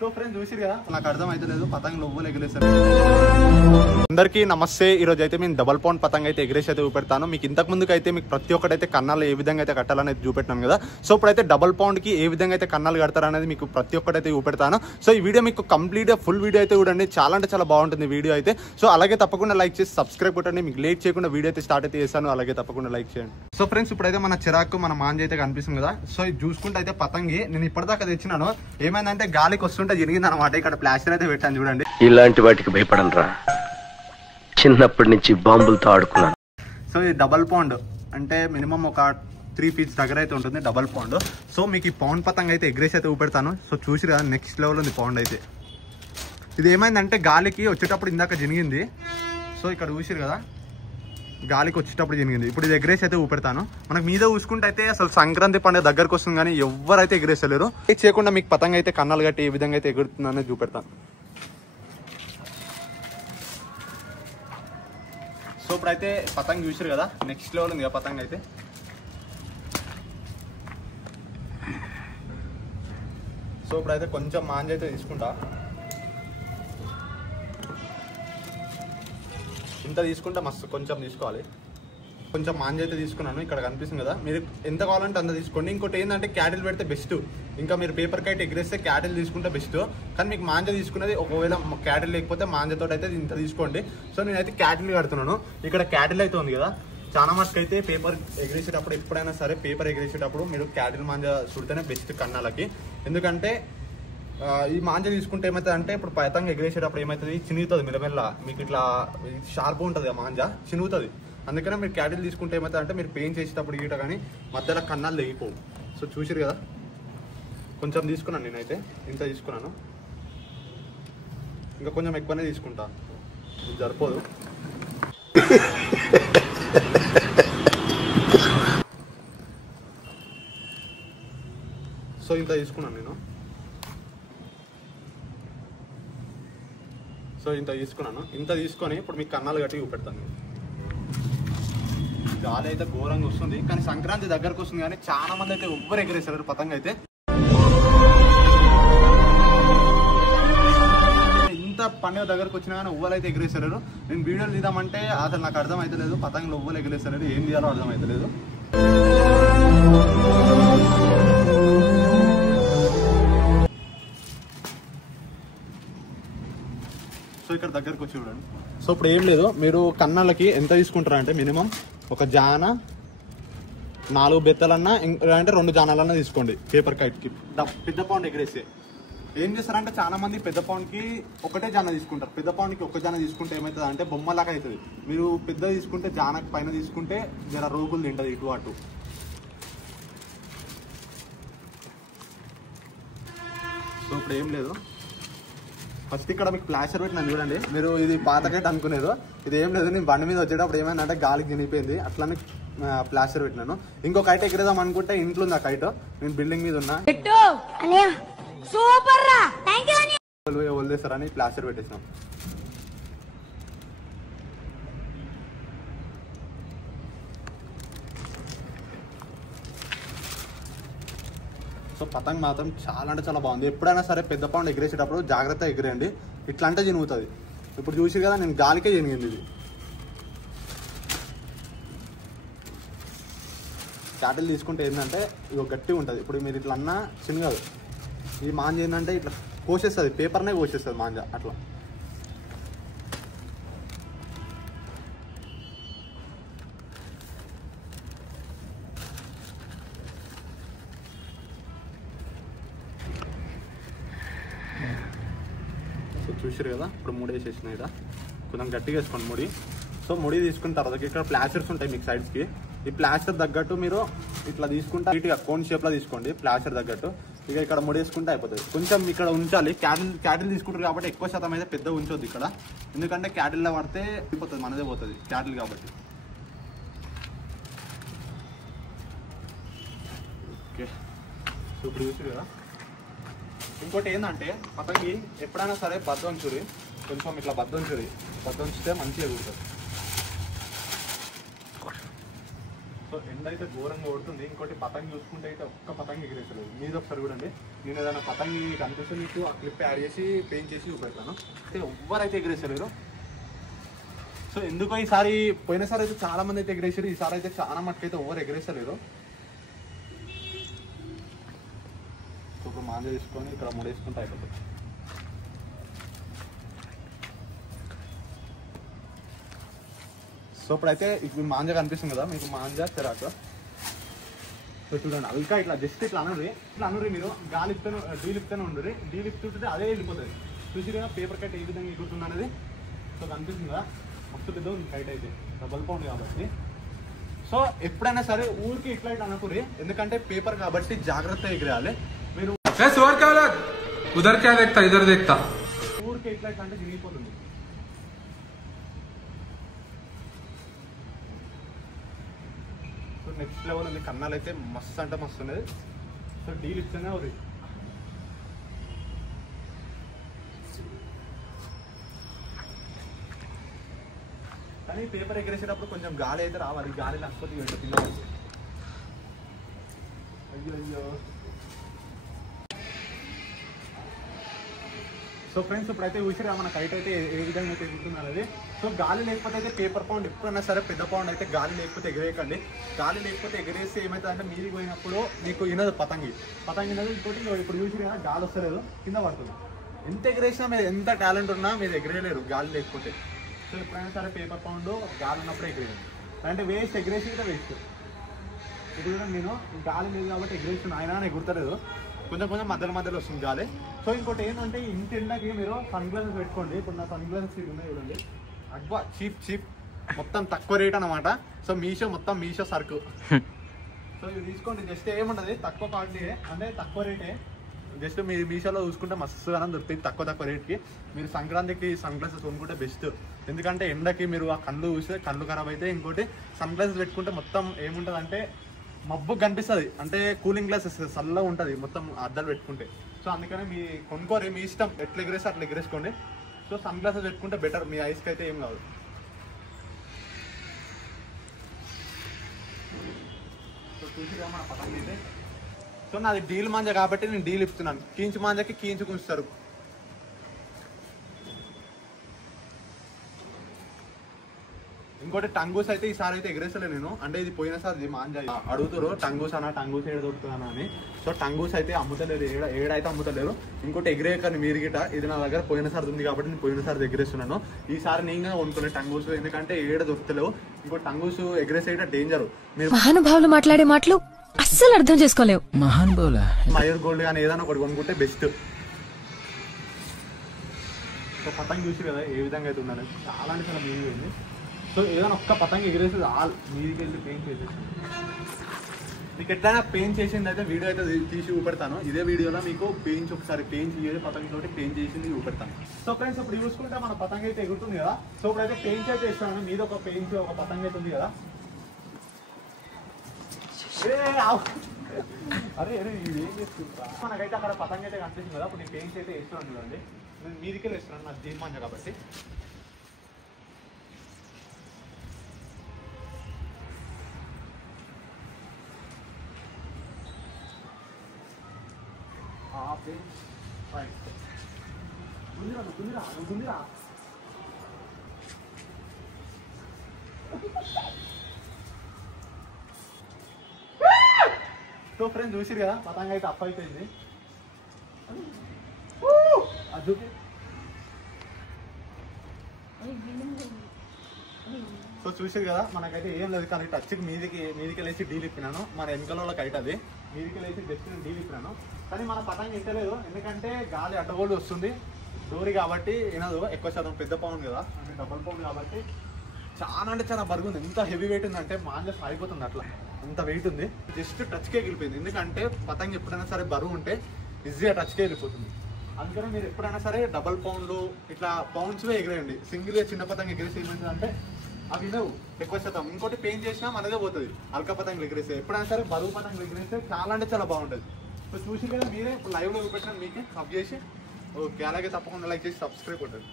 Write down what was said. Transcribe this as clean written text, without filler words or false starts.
So friends చూసిరు కదా, నాకు అర్థం అయితే లేదు పతంగ్ లోపల ఎగిరేసారు. అందరికీ నమస్తే. ఈ రోజు అయితే మేము డబల్ పౌండ్ పతంగ్ అయితే ఎగిరేసి అయితే చూపెడతాను. మీకు ఇంతకు ముందుకు అయితే మీకు ప్రతి ఒక్కటైతే కన్నాలు ఏ విధంగా అయితే కట్టాలనేది చూపెట్టాను కదా. సో ఇప్పుడైతే డబల్ పౌండ్ కి ఏ విధంగా అయితే కన్నాలు కడతారు అనేది మీకు ప్రతి ఒక్కటైతే చూపెడతాను. సో ఈ వీడియో మీకు కంప్లీట్ గా ఫుల్ వీడియో అయితే చూడండి, చాలా అంటే చాలా బాగుంటుంది వీడియో అయితే. సో అలాగే తప్పకుండా లైక్ చేసి సబ్స్క్రైబ్ కొట్టండి. మీకు లేట్ చేయకుండా వీడియో అయితే స్టార్ట్ అయితే చేస్తాను, అలాగే తప్పకుండా లైక్ చేయండి. సో ఫ్రెండ్స్ ఇప్పుడైతే మన చిరాకు మన మాంజ అయితే కనిపిస్తుంది కదా. సో ఇది చూసుకుంటే అయితే పతంగి నేను ఇప్పటిదాకా తెచ్చినాను. ఏమైందంటే గాలికి వస్తుంటే జరిగింది అనమాట. ఇక్కడ ప్లాస్టర్ అయితే పెట్టాను చూడండి. ఇలాంటి వాటికి భయపడను రా, చిన్నప్పటి నుంచి బాంబులతో ఆడుకున్నాను. సో ఇది డబల్ పౌండ్ అంటే మినిమం ఒక 3 feet దగ్గర అయితే ఉంటుంది డబల్ పౌండ్. సో మీకు ఈ పౌండ్ పతంగ్ అయితే ఎగ్రేసి అయితే చూపెడతాను. సో చూసి కదా నెక్స్ట్ లెవెల్ ఉంది పౌండ్ అయితే. ఇది ఏమైందంటే గాలికి వచ్చేటప్పుడు ఇందాక జరిగింది. సో ఇక్కడ చూసిరు కదా గాలికి వచ్చేటప్పుడు జరిగింది. ఇప్పుడు ఇది ఎగ్రేసి అయితే చూపెడతాను. మనకు మీద చూసుకుంటే అయితే అసలు సంక్రాంతి పండుగ దగ్గరకు వస్తుంది కానీ ఎవరైతే ఎగ్రేసలేరు. చేయకుండా మీకు పతంగ్ అయితే కన్నాలు కట్టి ఏ విధంగా అయితే ఎగురుతుంది అనేది చూపెడతాను. సో ఇప్పుడైతే పతంగ్ చూసారు కదా నెక్స్ట్ లెవెల్ ఉంది కదా పతంగ్ అయితే. సో ఇప్పుడైతే కొంచెం మాంజ అయితే తీసుకుంటా. ఇంత తీసుకుంటే మస్తు కొంచెం తీసుకోవాలి. కొంచెం మాంజ అయితే తీసుకున్నాను. ఇక్కడ కనిపిస్తుంది కదా, మీరు ఎంత కావాలంటే అంత తీసుకోండి. ఇంకోటి ఏంటంటే క్యాటిల్ పెడితే బెస్ట్. ఇంకా మీరు పేపర్ కైట్ ఎగ్రేస్తే క్యాటిల్ తీసుకుంటే బెస్ట్. కానీ మీకు మాంజ తీసుకున్నది ఒకవేళ క్యాటిల్ లేకపోతే మాంజతో అయితే ఇంత తీసుకోండి. సో నేనైతే క్యాటిల్ కడుతున్నాను. ఇక్కడ క్యాటిల్ అయితే ఉంది కదా, చాలా మటుకు అయితే పేపర్ ఎగిరేసేటప్పుడు ఎప్పుడైనా సరే పేపర్ ఎగిరేసేటప్పుడు మీరు క్యాటిల్ మాంజ చుడితేనే బెస్ట్ కన్నాలకి. ఎందుకంటే ఈ మాంజ తీసుకుంటే ఏమవుతుంది అంటే ఇప్పుడు పతంగ ఎగిరేసేటప్పుడు ఏమవుతుంది, చినుగుతుంది మెల్లమెల్ల. మీకు ఇట్లా షార్ప్ ఉంటుంది ఆ మాంజ, చినుగుతుంది. అందుకనే మీరు క్యాటిల్ తీసుకుంటే ఏమవుతుంది అంటే మీరు పెయింట్ చేసేటప్పుడు గీట కానీ మధ్యలో కన్నాలు లేగిపోవు. సో చూసిరు కదా కొంచెం తీసుకున్నాను నేనైతే, ఇంత తీసుకున్నాను. ఇంకా కొంచెం ఎక్కువనే తీసుకుంటా, సరిపోదు. సో ఇంత తీసుకున్నాను నేను. సో ఇంత తీసుకున్నాను. ఇంత తీసుకొని ఇప్పుడు మీకు కన్నాలు కట్టి చూపెడతాను. గాలి అయితే ఘోరంగా వస్తుంది కానీ సంక్రాంతి దగ్గరకు వస్తుంది కానీ చాలా మంది అయితే ఎవ్వరు ఎగిరేసారు పతంగ అయితే. ఇంత పండుగ దగ్గరకు వచ్చినా కానీ ఎవ్వరు అయితే ఎగిరేసారు. నేను వీడియోలు తీద్దామంటే అసలు నాకు అర్థం అయితే లేదు, పతంగులు ఎవ్వరు ఎగిరేసారు, ఏం చేయాలో అర్థం అయితే లేదు. సో ఇక్కడ దగ్గరకు వచ్చి చూడండి. సో ఇప్పుడు ఏం లేదు, మీరు కన్నాలకి ఎంత తీసుకుంటారా అంటే మినిమం ఒక జాన 4 బెత్తలన్నా అంటే 2 జానాలన్నా తీసుకోండి పేపర్ కైట్కి. పెద్ద పౌండ్ ఎగిరేస్తే ఏం చేస్తారంటే చాలా మంది పెద్ద పౌండ్కి ఒకటే జాన తీసుకుంటారు. పెద్ద పౌండ్కి ఒక జాన తీసుకుంటే ఏమవుతుంది అంటే బొమ్మలాగా అవుతుంది. మీరు పెద్ద తీసుకుంటే జానకి పైన తీసుకుంటే జర రోగులు తింటుంది ఇటు అటు. సో ఇప్పుడు ఏం లేదు, ఫస్ట్ ఇక్కడ మీకు ప్లాస్టర్ పెట్టినాను చూడండి. మీరు ఇది పాత కైట్ అనుకునేరు, ఇది ఏం లేదు. నేను బండి మీద వచ్చేటప్పుడు ఏమైందంటే గాలికి తినిపోయింది, అట్లానే ప్లాస్టర్ పెట్టినాను. ఇంకో కైట్ ఎగిరేదాం అనుకుంటే ఇంట్లో ఉంది ఆ కైట్, నేను బిల్డింగ్ మీద ఉన్నా వదిలేస్తారని ప్లాస్టర్ పెట్టేసాం. సో పతంగ్ మాత్రం చాలా అంటే చాలా బాగుంది. ఎప్పుడైనా సరే పెద్ద పౌండ్ ఎగిరేసేటప్పుడు జాగ్రత్తగా ఎగిరేయండి, ఇట్లా అంటే చినుగుతుంది. ఇప్పుడు చూసి కదా నేను గాలికే చినిగింది. ఇది క్యాటిల్ తీసుకుంటే ఏంటంటే ఇది గట్టిగా ఉంటుంది. ఇప్పుడు మీరు ఇట్లా అన్నా చిన్నగదు. ఈ మాంజ ఏంటంటే ఇట్లా కోసేస్తుంది, పేపర్నే కోసేస్తుంది మాంజ అట్లా. సో చూసారు కదా ఇప్పుడు ముడి వేసేసిన ఇక్కడ కొంచెం గట్టిగా వేసుకోండి ముడి. సో ముడి తీసుకున్న తర్వాత ఇక్కడ ప్లాస్టర్స్ ఉంటాయి మీకు సైడ్స్కి. ఈ ప్లాస్టర్ తగ్గట్టు మీరు ఇట్లా తీసుకుంటే నీట్గా కోన్ షేప్లో తీసుకోండి ప్లాస్టర్ తగ్గట్టు. ఇక ఇక్కడ ముడి వేసుకుంటే అయిపోతుంది. కొంచెం ఇక్కడ ఉంచాలి. క్యాటిల్ తీసుకుంటారు కాబట్టి ఎక్కువ శాతం అయితే పెద్ద ఉంచొద్దు ఇక్కడ, ఎందుకంటే క్యాటిల్లో పడితే అయిపోతుంది, మనదే పోతుంది క్యాటిల్ కాబట్టి. ఓకే సో ఇప్పుడు చూసారు కదా. ఇంకోటి ఏంటంటే పతంగి ఎప్పుడైనా సరే బద్దంచురి, కొంచెం ఇట్లా బద్దంచురి, బద్దంచితే మంచిగా ఎగురుతుంది. సో సో ఎండ అయితే ఘోరంగా కొడుతుంది. ఇంకోటి పతంగి చూసుకుంటే అయితే ఒక్క పతంగి ఎగిరేసలేదు. మీరు ఒకసారి చూడండి, నేను ఏదైనా పతంగి కనిపిస్తే మీకు ఆ క్లిప్ యాడ్ చేసి పెయింట్ చేసి చూపెడతాను. అయితే ఎవ్వరైతే ఎగిరేసలేరు. సో ఎందుకో ఈసారి పోయినసారి అయితే చాలా మంది అయితే ఎగిరేసారు, ఈసారి అయితే చాలా మట్టుకైతే ఎవరు ఎగిరేసలేరు. సో ఇప్పుడు మాంజ తీసుకొని ఇక్కడ ముడేసుకుంటే అయిపోతుంది. సో ఇప్పుడైతే ఇప్పుడు మాంజ కనిపిస్తుంది కదా మీకు, మాంజ చెరాకు. సో చూడండి అల్కా ఇట్లా జస్ట్ ఇట్లా అనురి మీరు గాలి ఇస్తూనే డీల్ ఇస్తూనే ఉండరు. డీల్ ఇస్తుంటే అదే వెళ్ళిపోతుంది. చూసిగా పేపర్ కట్ ఏ విధంగా ఎగురుతుంది అనేది. సో కనిపిస్తుంది కదా, మస్తు పెద్ద ఉంది కైట్ అయితే, డబల్ పౌండ్ కాబట్టి. సో ఎప్పుడైనా సరే ఊరికి ఇట్లా ఇట్లా అనుకుని, ఎందుకంటే పేపర్ కాబట్టి జాగ్రత్తగా ఎగిరేయాలి. మీరు ఊరికి ఇట్లా ఇట్లా అంటే తిరిగిపోతుంది. సో నెక్స్ట్ లెవెల్ ఉంది, కన్నాలు అయితే మస్తు అంటే మస్తు ఉన్నది. సో డీల్ ఇస్తేనే ఉంది. కానీ పేపర్ ఎగరేసేటప్పుడు కొంచెం గాలి అయితే రావాలి, గాలి లేకపోతే వెంట తిన్నాలి. అయ్యో సో ఫ్రెండ్స్ ఇప్పుడైతే చూసిరా మన కైట్ అయితే ఏ విధంగా అయితే ఎగురుతున్నారు అది. సో గాలి లేకపోతే అయితే పేపర్ పౌండ్ ఎప్పుడైనా సరే పెద్ద పౌండ్ అయితే గాలి లేకపోతే ఎగరేయకండి. గాలి లేకపోతే ఎగరేస్తే ఏమైతే అంటే మీదికి పోయినప్పుడు మీకు వినదు పతంగి వినదు. ఇంకోటి ఇప్పుడు చూసిరా గాలి వస్తలేదు, కింద పడుతుంది. ఎంత ఎగరేసినా మీరు ఎంత టాలెంట్ ఉన్నా మీరు ఎగరేయలేరు గాలి లేకపోతే. సో ఎప్పుడైనా సరే పేపర్ పౌండ్ గాలి ఉన్నప్పుడు ఎగరేయండి, అంటే వేస్ట్ ఎగరేసి కూడా వేస్ట్. ఇప్పుడు కూడా నేను గాలి లేదు కాబట్టి ఎగరేస్తున్నాను, ఆయన ఎగురుతలేదు, కొంచెం మధ్యలో వస్తుంది గాలి. సో ఇంకోటి ఏంటంటే ఇంటి ఎండకి మీరు సన్ గ్లాసెస్ పెట్టుకోండి. ఇప్పుడు నా సన్ గ్లాసెస్ ఉన్నాయి చూడండి, అబ్బా చీప్ మొత్తం తక్కువ రేట్ అనమాట. సో మీషో సరుకు. సో ఇవి తీసుకోండి, జస్ట్ ఏముండదు, తక్కువ క్వాలిటీ అంటే తక్కువ రేటే. జస్ట్ మీరు మీషోలో చూసుకుంటే మస్తుగా దొరుకుతుంది తక్కువ రేట్కి. మీరు సంక్రాంతికి సన్ గ్లాసెస్ కొనుక్కుంటే బెస్ట్, ఎందుకంటే ఎండకి మీరు ఆ కళ్ళు చూస్తే కళ్ళు ఖరాబ్ అయితే. ఇంకోటి సన్ గ్లాసెస్ పెట్టుకుంటే మొత్తం ఏముంటుంది అంటే మబ్బు కనిపిస్తుంది, అంటే కూలింగ్ గ్లాసెస్ చల్లగా ఉంటుంది మొత్తం అద్దాలు పెట్టుకుంటే. సో అందుకని మీ కొనుక్కోరు, మీ ఇష్టం, ఎట్లా ఎగరేస్తే అట్లా ఎగరేసుకోండి. సో సన్ గ్లాసెస్ పెట్టుకుంటే బెటర్, మీ ఐస్కి అయితే ఏం కాదు. సో చూసిగా మన పతంగి అయితే. సో నాది డీల్ మాంజ కాబట్టి నేను డీల్ ఇస్తున్నాను, కీంచు మాంజకి కీంచు గుంచుతారు. ఇంకోటి టంగూస్ అయితే ఈసారి అయితే ఎగరేసలే నేను, అంటే ఇది పోయినసారి మాంజ అడుగుతారు టంగూస్ ఏడ దొరుకుతుందా అని. సో టంగూస్ అయితే అమ్ముతలేరు, ఏడైతే అమ్ముతలేరు. ఇంకోటి ఎగిరేయకండి మీరు గిట, ఇది నా దగ్గర పోయినసారి ఉంది కాబట్టి నేను పోయినసారి ఎగరేస్తున్నాను. ఈసారి నేను కొనుక్కునే టంగూస్, ఎందుకంటే ఏడ దొరుకుతలేవు. ఇంకోటి టంగూస్ ఎగరేసేట డేంజర్. మీరు మహానుభావులు మాట్లాడే మాటలు అస్సలు అర్థం చేసుకోలేవు. మహానుభావుల మయూర్ గోల్డ్ కానీ ఏదైనా ఒకటి కొనుక్కుంటే బెస్ట్. సో పతంగి చూసి కదా ఏ విధంగా అయితే ఉన్నాను, చాలా అంటే చాలా మీది పోయింది. సో ఏదైనా ఒక్క పతంగి ఎగిరేసి ఆల్ మీదికి వెళ్ళి పెయింట్ చేసేసి, మీకు ఎట్లయినా పెయింట్ చేసింది అయితే వీడియో అయితే తీసి చూపెడతాను. ఇదే వీడియోలో మీకు ఒకసారి పెయింట్ చేసి పతంగి తోటి పెయింట్ చేసింది చూపెడతాను. సో ఫ్రెండ్స్ ఇప్పుడు చూసుకుంటే మన పతంగి అయితే ఎగురుతుంది కదా. సో ఇప్పుడైతే పెయింట్ అయితే ఇస్తాను, మీద ఒక పెయింట్ ఒక పతంగి అయితే ఉంది కదా. అరే ఇది ఏం చేస్తుంటా, మనకైతే అక్కడ పతంగి అయితే కనిపిస్తుంది కదా. ఇప్పుడు నేను పెయింట్ అయితే వేస్తున్నాను చూడండి, నేను మీదికి వేస్తున్నాను, నాకు జీప్ మంచి కాబట్టి. గుందిరా సో ఫ్రెండ్స్ చూసిరు కదా పతంగ అయితే అప్ అయిపోయింది. అది సో చూసారు కదా మనకైతే ఏం లేదు, కానీ టచ్కి మీదికి లేచి డీల్ ఇప్పినాను. మన వెనకల కైట్ అది మీదికి లేచి జస్ట్ నేను డీల్ ఇప్పినాను, కానీ మన పతంగ ఇంటలేదు, ఎందుకంటే గాలి అడ్డగోలు వస్తుంది డోరీ కాబట్టి వినదు. ఎక్కువ శాతం పెద్ద పౌండ్ కదా, అంటే డబల్ పౌండ్ కాబట్టి చాలా అంటే చాలా బరువు ఉంది. ఎంత హెవీ వెయిట్ ఉంది అంటే మాంజ సాగిపోతుంది, అట్లా అంత వెయిట్ ఉంది. జస్ట్ టచ్కే వెళ్ళిపోయింది, ఎందుకంటే పతంగ ఎప్పుడైనా సరే బరువు ఉంటే ఈజీగా టచ్కే వెళ్ళిపోతుంది. అందుకని మీరు ఎప్పుడైనా సరే డబల్ పౌండ్లు ఇట్లా పౌండ్స్వే ఎగిరేయండి. సింగిల్గా చిన్న పతంగ ఎగిరేసి ఏమైందంటే అవి లేవు ఎక్కువ శాతం. ఇంకోటి పెయింట్ చేసినా మనదే పోతుంది అల్క పతంగులు ఎగిరేస్తే. ఎప్పుడైనా సరే బరువు పతంగులు ఎగిరేస్తే చాలా అంటే చాలా బాగుంటుంది. సో చూసి కదా మీరే ఇప్పుడు లైవ్లో చూపెట్టినా మీకే సబ్ చేసి ఓకే, అలాగే తప్పకుండా లైక్ చేసి సబ్స్క్రైబ్ ఉంటుంది.